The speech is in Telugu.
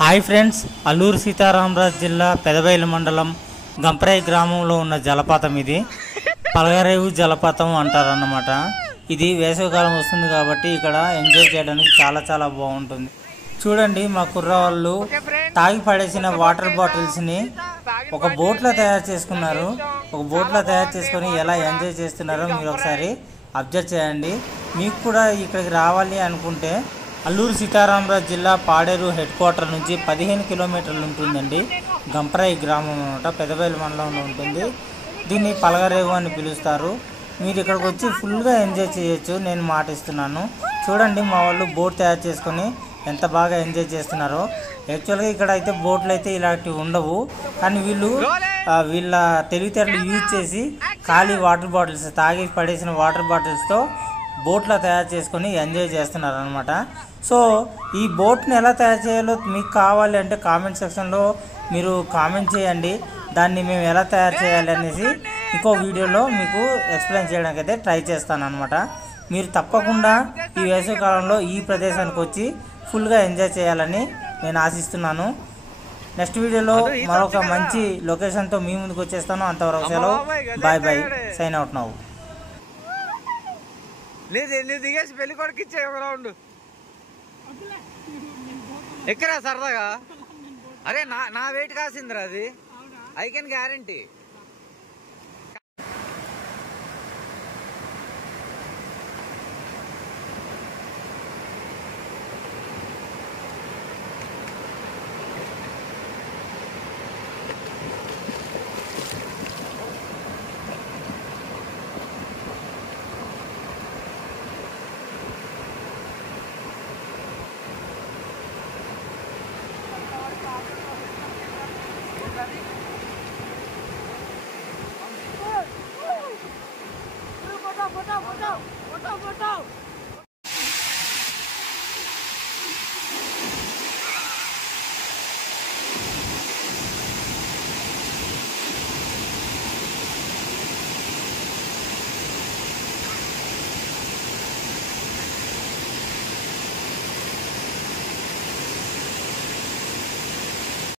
హాయ్ ఫ్రెండ్స్, అల్లూరు సీతారామరాజు జిల్లా పెదబయలు మండలం గంపరాయి గ్రామంలో ఉన్న జలపాతం ఇది పలగరేవు జలపాతం అంటారన్నమాట. ఇది వేసవికాలం వస్తుంది కాబట్టి ఇక్కడ ఎంజాయ్ చేయడానికి చాలా బాగుంటుంది. చూడండి, మా కుర్రవాళ్ళు తాగి పడేసిన వాటర్ బాటిల్స్ని ఒక బోట్లో తయారు చేసుకున్నారు. ఒక బోట్లో తయారు చేసుకొని ఎలా ఎంజాయ్ చేస్తున్నారో మీరు ఒకసారి అబ్జర్వ్ చేయండి. మీకు కూడా ఇక్కడికి రావాలి అనుకుంటే అల్లూరు సీతారామరాజు జిల్లా పాడేరు హెడ్ క్వార్టర్ నుంచి 15 కిలోమీటర్లు ఉంటుందండి. గంపరాయి గ్రామం అన్నమాట, పెదబయలు మండలంలో ఉంటుంది. దీన్ని పలగరేవు అని పిలుస్తారు. మీరు ఇక్కడికి వచ్చి ఫుల్గా ఎంజాయ్ చేయొచ్చు, నేను మాట ఇస్తున్నాను. చూడండి, మా వాళ్ళు బోట్ తయారు చేసుకొని ఎంత బాగా ఎంజాయ్ చేస్తున్నారో. యాక్చువల్గా ఇక్కడ అయితే బోట్లు అయితే ఇలాంటివి ఉండవు, కానీ వీళ్ళ తెలివితేటలు యూజ్ చేసి ఖాళీ వాటర్ బాటిల్స్, తాగి పడేసిన వాటర్ బాటిల్స్తో బోట్లో తయారు చేసుకొని ఎంజాయ్ చేస్తున్నారు అనమాట. సో ఈ బోట్ని ఎలా తయారు చేయాలో మీకు కావాలి అంటే కామెంట్ సెక్షన్లో మీరు కామెంట్ చేయండి. దాన్ని మేము ఎలా తయారు చేయాలి అనేసి ఇంకో వీడియోలో మీకు ఎక్స్ప్లెయిన్ చేయడానికి అయితే ట్రై చేస్తాను అనమాట. మీరు తప్పకుండా ఈ వేసవికాలంలో ఈ ప్రదేశానికి వచ్చి ఫుల్గా ఎంజాయ్ చేయాలని నేను ఆశిస్తున్నాను. నెక్స్ట్ వీడియోలో మరొక మంచి లొకేషన్తో మీ ముందుకు వచ్చేస్తాను. అంతవరకు సెలవు, బాయ్, సైన్ అవుట్ నవ్వు. దిగేసి పెళ్లి కొడుకు ఇచ్చే ఒక రౌండ్ ఎక్కరా సరదాగా. అరే నా వెయిట్ కాసిందిరా అది, ఐ కెన్ గ్యారంటీ. Foto.